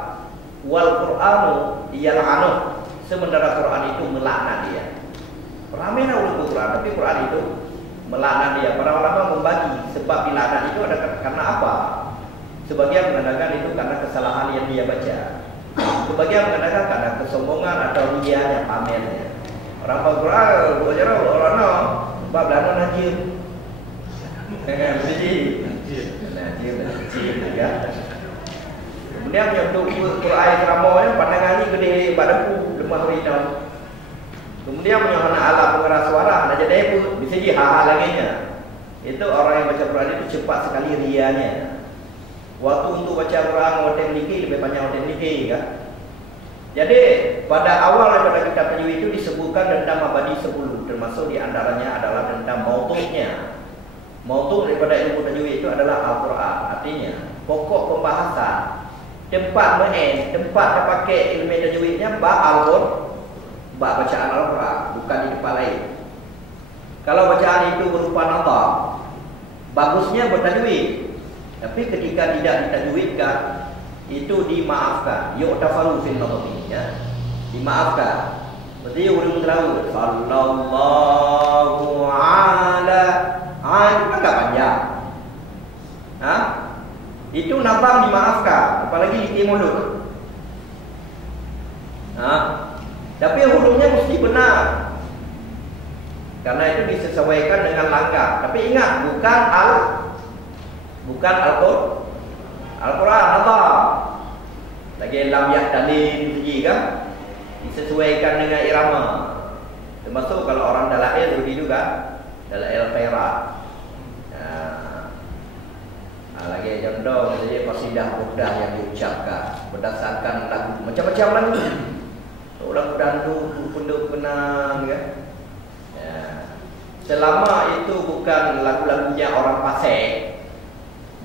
Wal Qur'anu yal'anu. Sementara Quran itu melaknat dia. Ramai orang Quran, tapi Quran itu melaknat dia. Para ulama membagi sebab dilaknat itu ada karena apa? Sebagian mengatakan itu karena kesalahan yang dia baca. Sebagian mengatakan karena kesombongan atau riya, pamernya. Orang Quran, orang no, bab lana najib. Najib ya. Kemudian yang tu Quran ceramahnya pandangannya gede badanku lemah rinau. Kemudian menyahana alat pengeras suara ada jadi pun bisa jadi hal-hal lainnya. Itu orang yang baca Quran itu cepat sekali rianya. Waktu untuk baca Quran orang memiliki lebih banyak orang memiliki kan. Jadi pada awal daripada kitab tajwid itu disebutkan dendam abadi 10, termasuk di antaranya adalah dendam mautu'nya. Mautu' daripada ilmu tajwid itu adalah Al-Quran. Artinya pokok pembahasan, tempat main, tempat terpakai ilmu tajwidnya Al-Quran, bacaan Al-Quran, bukan di tempat lain. Kalau bacaan itu berupa nata, bagusnya bertajwid. Tapi ketika tidak ditajwidkan, itu dimaafkan. Yu'tafaru fil nadmi ya. Dimaafkan. Berarti ulun tahu sallallahu ala agak panjang. Itu nabang dimaafkan, apalagi di mulut. Tapi hurufnya mesti benar. Karena itu disesuaikan dengan langkah. Tapi ingat bukan Al-Quran apa? Lagi lam yak dalil lagi kan? Disesuaikan dengan irama. Termasuk kalau orang dalail begitu kan? Dalail khairat. Lagi contoh misalnya qasidah mudah yang diucapkan berdasarkan lagu macam-macam lagu. Lagu dandu, penduk benang kan? Selama itu bukan lagu-lagunya orang fasik.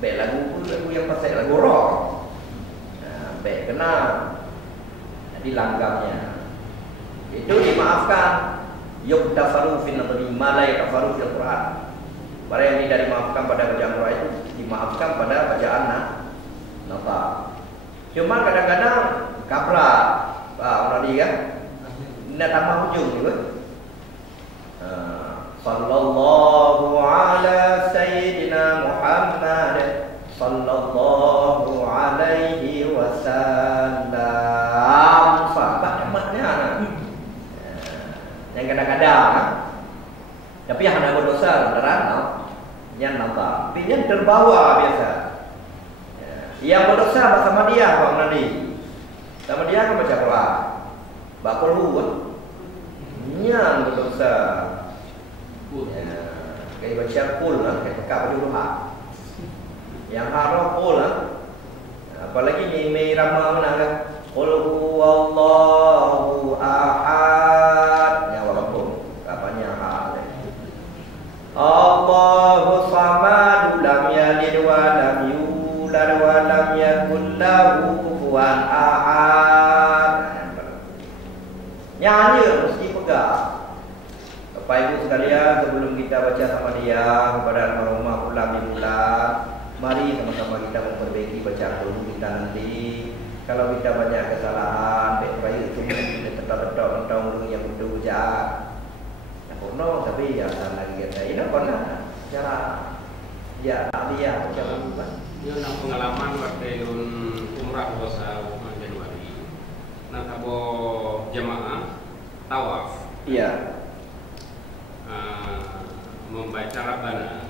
Baik lagu yang pasal lagu rock. Baik kena dilanggamnya. Itu dimaafkan. Yuqtafaru fil nadmi ma la yuqtafaru fil Quran. Barang yang tidak dimaafkan pada bacaan Quran itu dimaafkan pada bacaan nata. Cuma kadang-kadang kaprak. Orang dia kan nak tambah hujung juga. Sallallahu ala sayyidina Muhammad sallallahu alaihi wasallam. Sahabat maknanya. Yang kadang-kadang tapi yang ada berdosa beneran yang nampak. Tapi yang terbawa biasa. Yang berdosa sama dia Bang Nadi. Sama dia kan baca Quran. Bakul kan. Yang berdosa. Kayak baca kul lah, kayak tekak baju duha. Yang harap kul lah. Apalagi ni ramah mana kan? Qul huwallahu ahad. Yang walaupun apanya ahad. Allahu samad, lam yalid wa lam yulad wa lam yakul lahu kufuwan ahad. Nyanyi mesti pegang. Bapak Ibu sekalian, sebelum kita baca sama dia kepada almarhumah ulam ibulah, mari sama-sama kita memperbaiki bacaan dulu kita nanti. Kalau kita banyak kesalahan, baik-baik cuma kita tetap-tetap tentang dulu yang betul ucap. Kono tapi ya lagi kita ini kono cara ya dia baca dulu kan. Dia nak pengalaman waktu umrah puasa bulan Januari. Nak kabo jamaah tawaf. Iya. Membaca Rabbana.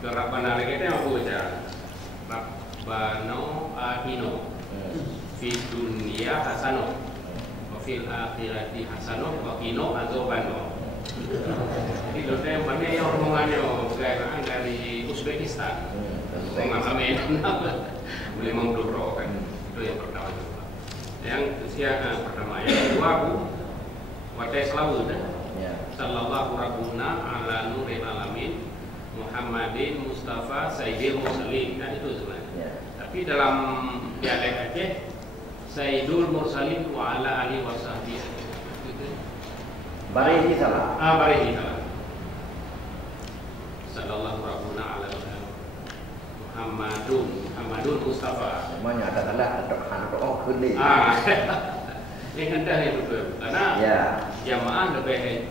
Rabbana lagi itu yang aku baca. Rabbana atina fid dunya hasanah wa fil akhirati hasanah wa qina adzabannar. Jadi dosa yang banyak yang rombongannya kayaknya dari Uzbekistan. Mengalami boleh memblokro kan. Itu yang pertama. Yang pertama, yang kedua aku watai selalu sallallahu rabbuna ala nuril alamin Muhammadin Mustafa Sayyidil Mursalin, kan itu sebenarnya. Tapi dalam dialek Aceh Sayyidul Mursalin wa ala alihi wa sahbihi. Barehi salah. Barehi salah. Sallallahu rabbuna ala Muhammadun Mustafa. Namanya ada salah ada kuning. Yang hendak yang betul. Karena jamaah lebih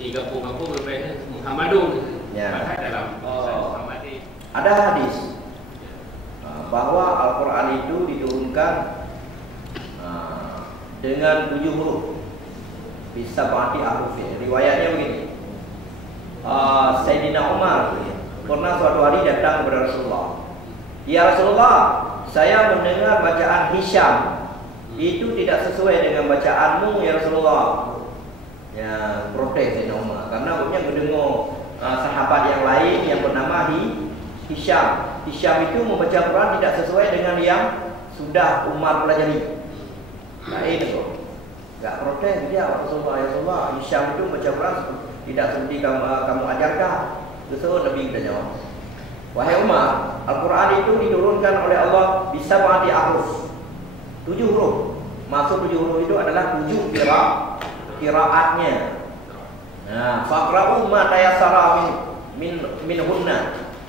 30 lebih Muhammadun. Maka dalam Muhammadin ada hadis bahwa Al-Quran itu diturunkan dengan 7 huruf. Bisa berarti ahrufnya. Riwayatnya begini. Sayyidina Umar pernah suatu hari datang kepada Rasulullah. Ya Rasulullah, saya mendengar bacaan Hisham itu tidak sesuai dengan bacaanmu ya Rasulullah. Ya, protes Sayyidina Umar karena punya mendengar sahabat yang lain yang bernama Hisham. Hisham itu membaca Quran tidak sesuai dengan yang sudah Umar pelajari. Lain itu. Enggak protes dia Rasulullah, ya Rasulullah, Hisham itu membaca Quran tidak seperti kamu ajarkan. Terus Nabi kita jawab, wahai Umar, Al-Quran itu diturunkan oleh Allah bisa berarti ahruf 7 huruf. Maksud 7 huruf itu adalah 7 qiraatnya. Nah, faqra'u ma tayassara minhunna.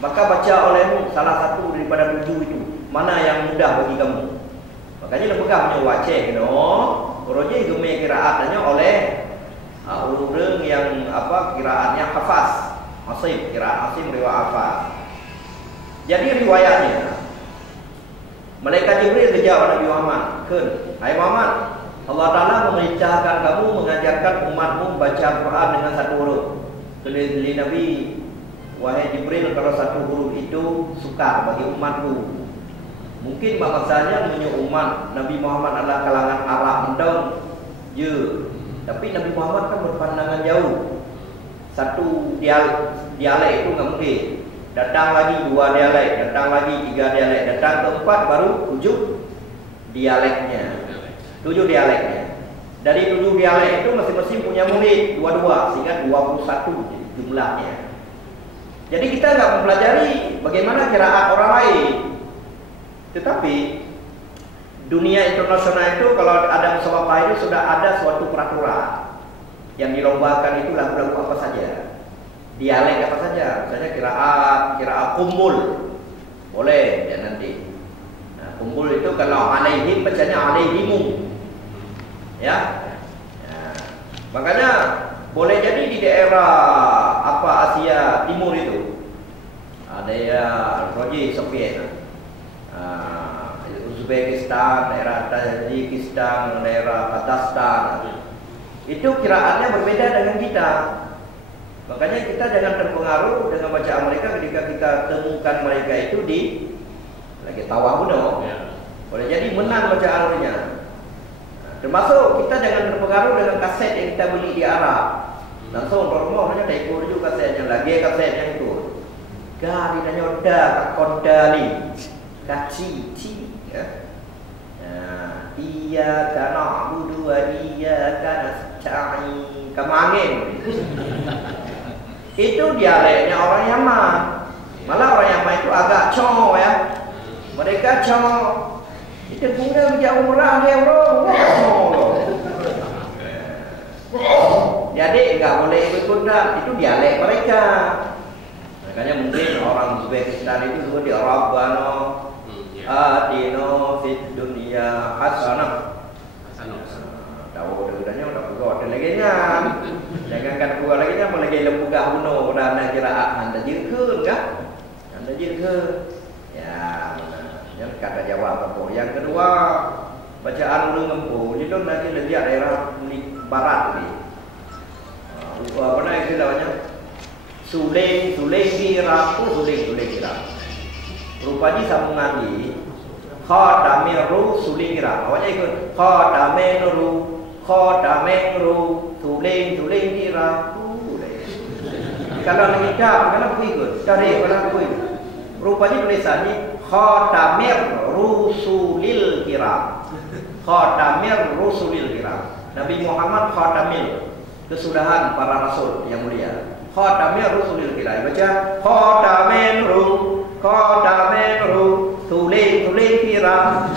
Maka baca olehmu salah satu daripada 7 itu. Mana yang mudah bagi kamu? Makanya dia pegahnya wajah kena. Roje gemeh qiraatnya oleh orang yang qiraatnya hafaz. Asim, kira Asim riwayat Hafaz. Jadi riwayatnya Malaikat Jibril kejar Nabi Muhammad, hai Muhammad, Allah Ta'ala memerintahkan kamu mengajarkan umatmu baca Quran dengan 1 huruf. Kali Nabi, wahai Jibril, kalau 1 huruf itu sukar bagi umatku. Mungkin maksudnya umat Nabi Muhammad adalah kalangan Arab mendong je. Tapi Nabi Muhammad kan berpandangan jauh. 1 dialek itu nggak mungkin. Datang lagi 2 dialek, datang lagi 3 dialek, datang ke 4 baru 7 dialeknya. 7 dialeknya. Dari 7 dialek itu masing-masing punya murid 22 sehingga 21 jumlahnya. Jadi kita nggak mempelajari bagaimana qiraat orang lain. Tetapi dunia internasional itu kalau ada musabaqah itu sudah ada suatu peraturan. Yang dilombakan itu lagu-lagu apa saja, dialek apa saja, misalnya qiraat kumbul boleh ya nanti. Nah, kumbul itu kalau alaihim bacanya alaihimu, ya. Nah, makanya boleh jadi di daerah Asia Timur itu ada ya Roji Soviet, Uzbekistan, daerah Tajikistan, daerah Kazakhstan. Itu kiraannya berbeda dengan kita. Makanya kita jangan terpengaruh dengan bacaan mereka ketika kita temukan mereka itu di lagi tawabuno. Boleh jadi menang bacaan mereka. Termasuk kita jangan terpengaruh dengan kaset yang kita beli di Arab. Langsung rumah hanya tak ikut juga kasetnya, lagi kasetnya itu. Gari nanya udah kodali, kaci, ya. Iya karena budu iya karena cai kemangin. Itu dialeknya orang Yaman. Malah orang Yaman itu agak cong ya. Mereka cong. Itu punya bijak umrah dia bro. Jadi enggak boleh ikut-ikutan. Itu dialek mereka. Makanya mungkin orang Uzbekistan itu juga di Rabbana Atina fid dunya hasanah. Tahu dengannya udah buka lagi nya. Jangan kan buka lagi nya lagi lembugah buno udah nak kiraat anda jirkeun kah? Anda jirkeun. Ya, yang kata jawab apa? Yang kedua, bacaan ulun ngempu. Jadi lagi daerah barat ni. Apa nama istilahnya? Suling kira tu suling kira. Rupanya sambungan ni khadamiru suling kira. Awaknya ikut khadamiru suling kira. Kalau nak ikut, kalau aku ikut, cari kalau aku ikut. Rupanya tulisannya khadamir rusulil kiram. Khadamir rusulil kiram. Nabi Muhammad khadamil, kesudahan para rasul yang mulia. Khadamir rusulil kiram. Baca khadamiru tuling kiram.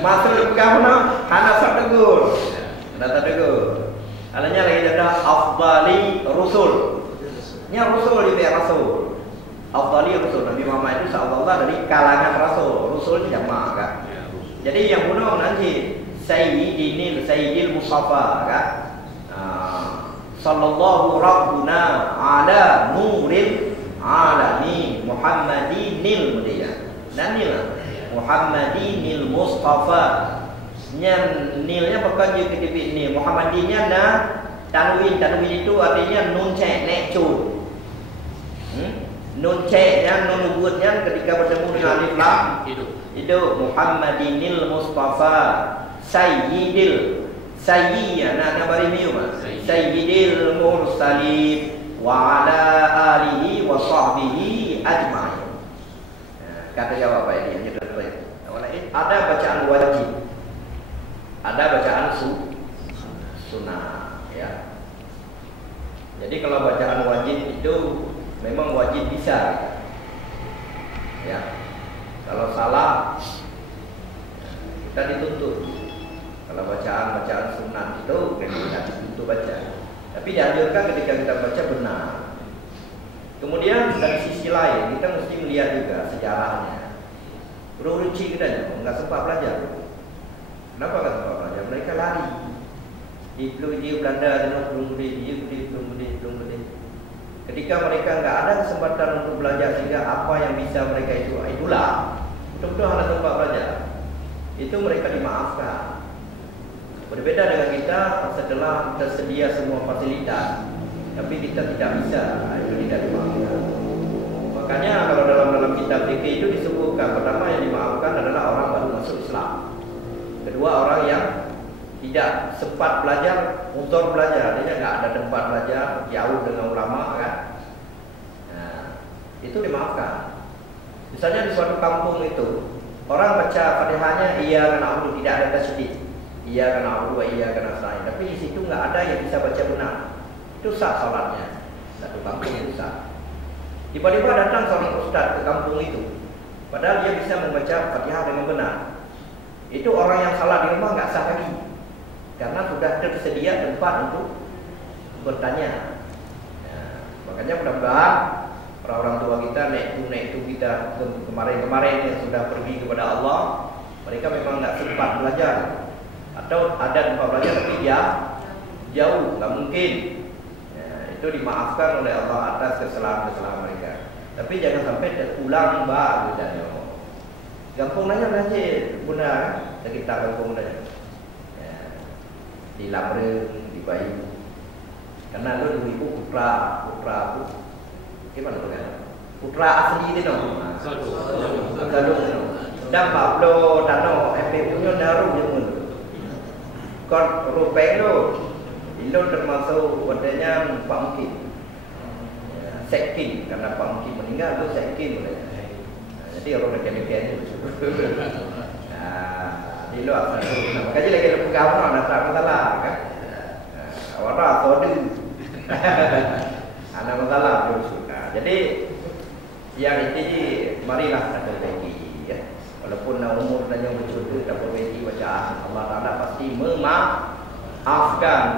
Maksud kamu nak anak tak tegur. Alanya lagi ada afdali rusul. Ini Rasul itu Rasul. Afdali Rasul Nabi Muhammad itu sallallahu dari kalangan Rasul. Rasul jamak kan. Jadi yang bunuh nanti Sayyidil Mustafa kan. Sallallahu rabbuna ala nuril alamin Muhammadinil mulia. Nanilah Muhammadinil Mustafa. Nilnya bukan je ketipik ni. Muhammadinnya na tanwin itu artinya nun cek nek cun. Nun ceknya, nun ubudnya ketika bertemu dengan alif lam hidup. Muhammadinil Mustafa Sayyidil na bari miu mas. Sayyidil mursalin wa ala alihi wa sahbihi ajma'in. Kata jawab apa ini? Ada bacaan wajib. Ada bacaan sunnah ya. Jadi kalau bacaan wajib itu memang wajib bisa ya. Kalau salah kita dituntut. Kalau bacaan sunnah itu kita dituntut baca. Tapi dianjurkan ketika kita baca benar. Kemudian dari sisi lain kita mesti melihat juga sejarahnya. Beruruci kita enggak sempat belajar. Kenapa enggak sempat belajar? Mereka lari. Di Belanda belum boleh. Ketika mereka enggak ada kesempatan untuk belajar sehingga apa yang bisa mereka itulah betul-betul ada tempat belajar. Itu mereka dimaafkan. Berbeda dengan kita setelah tersedia semua fasilitas, tapi kita tidak bisa, itu tidak dimaafkan. Makanya kalau dalam kitab fikih itu disebutkan pertama yang dimaafkan adalah orang baru masuk Islam. Kedua orang yang tidak sempat belajar, untuk belajar, dia tidak ada tempat belajar, jauh dengan ulama kan. Nah, itu dimaafkan. Misalnya di suatu kampung itu, orang baca Fatihahnya iya karena tidak ada tasydid. Iya karena Allah, iya karena saya. Tapi di situ nggak ada yang bisa baca benar. Itu sah salatnya. Satu kampung itu sah. Tiba-tiba datang seorang ustaz ke kampung itu, padahal dia bisa membaca Fatihah dengan benar. Itu orang yang salah di rumah nggak sah lagi, karena sudah tersedia tempat untuk bertanya. Makanya mudah-mudahan orang-orang tua kita naik tu kita kemarin yang sudah pergi kepada Allah, mereka memang nggak sempat belajar. Atau ada tempat belajar tapi dia jauh, nggak mungkin. Itu dimaafkan oleh Allah atas kesalahan-kesalahan mereka. Tapi jangan sampai terulang mbak bedanya. Gampang nanya belajar benar sekitar kampung nanya. Di Lamreng, di Bayu. Karena lu ibu putra aku. Gimana tu kan? Putra asli itu no. Satu. Dan Pablo Dano, FP punya daru je pun. Kau rupeng lo, itu termasuk wadahnya Pak Mukim, Sekin, karena Pak Mukim meninggal tu Sekin boleh. Jadi orang macam ni itu. Di luar sana. Makanya lagi ada pegang nak tak masalah kan? Awak sodu, anak masalah terus. Jadi yang ini marilah kita perbaiki. Walaupun umur dan yang berjodoh tak perbaiki bacaan, Allah Taala pasti memaafkan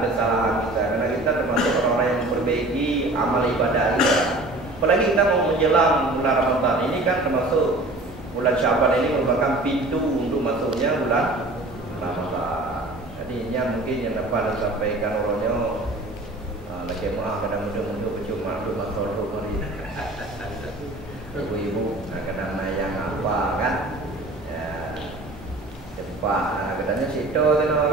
kesalahan kita. Karena kita termasuk orang-orang yang memperbaiki amal ibadah kita. Apalagi kita mau menjelang bulan Ramadan ini kan termasuk bulan Syaban ini merupakan pintu untuk masuknya bulan Ramadan. Jadi ini mungkin yang dapat disampaikan orangnya lagi maaf kadang muda-muda bercuma untuk masuk hari. Ibu-ibu kadang yang apa kan? Pak, katanya situ tu no,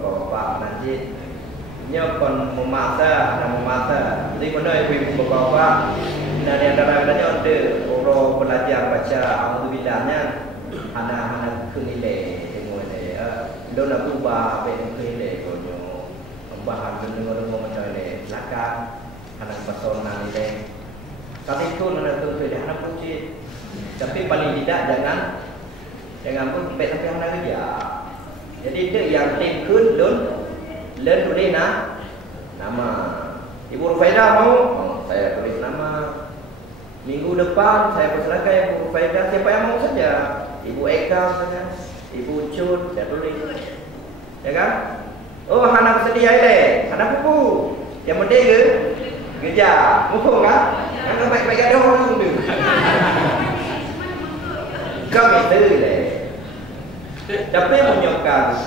bapak masjid. Nya kon memasa dan memasa. Jadi mana ibu bapak dan yang dalamnya ada orang belajar baca alhamdulillahnya anak-anak kenilai semua ni. Lo nak ubah ben kenilai konyo. Ubah dengar-dengar macam ni. Silakan anak personal ni. Tapi itu anak tu dia anak puji. Tapi paling tidak jangan pun sampai anak kerja. Jadi dia yang tekun learn today nama. Ibu Rufaidah mau? Saya tulis nama. Minggu depan saya persilakan Ibu Rufaidah siapa yang mau saja. Ibu Eka saja. Ibu Cut saya tulis. Ya kan? Oh, anak sedia ile. Anak pupu. Yang penting ke? Kerja. Mumpung kan? Kan baik-baik ada orang tu. Kami tu le. Tapi menyokong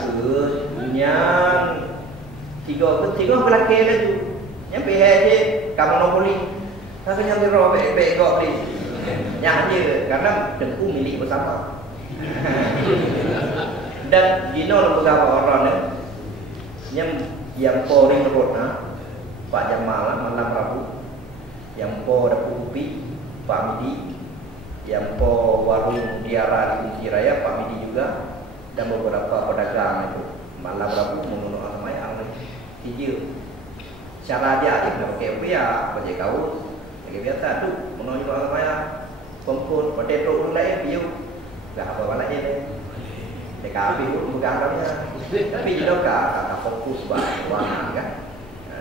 yang tiga pelakon lagi. Yang pihak je kamu monopoli. Tapi yang biro baik-baik kau ni. Yang je karena dengku milik bersama. Dan gino beberapa orang ni yang Polri menurut Pak Jamal malam Rabu, yang po Dapu Upi Pak Midi, yang po warung Tiara di Kunci Raya Pak Midi juga, dan beberapa pedagang itu malam Rabu mengenai ramai orang tiga. Cara dia aja pakai upaya, pakai kaus, pakai biasa tu mengenai orang ramai kompon, pakai truk lain piu, dah apa mana je. Mereka api pun bukan ramai, tapi juga kata fokus warna kan.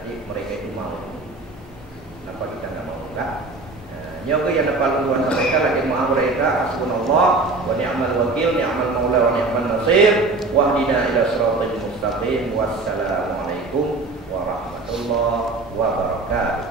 Jadi mereka itu mau. Kenapa kita enggak mau enggak? Nyoke yang dapat luan mereka lagi mau mereka hasbunallah wa ni'mal wakil ni'mal maula wa ni'mal nasir wahdina ila siratal mustaqim. Wassalamualaikum warahmatullahi wabarakatuh.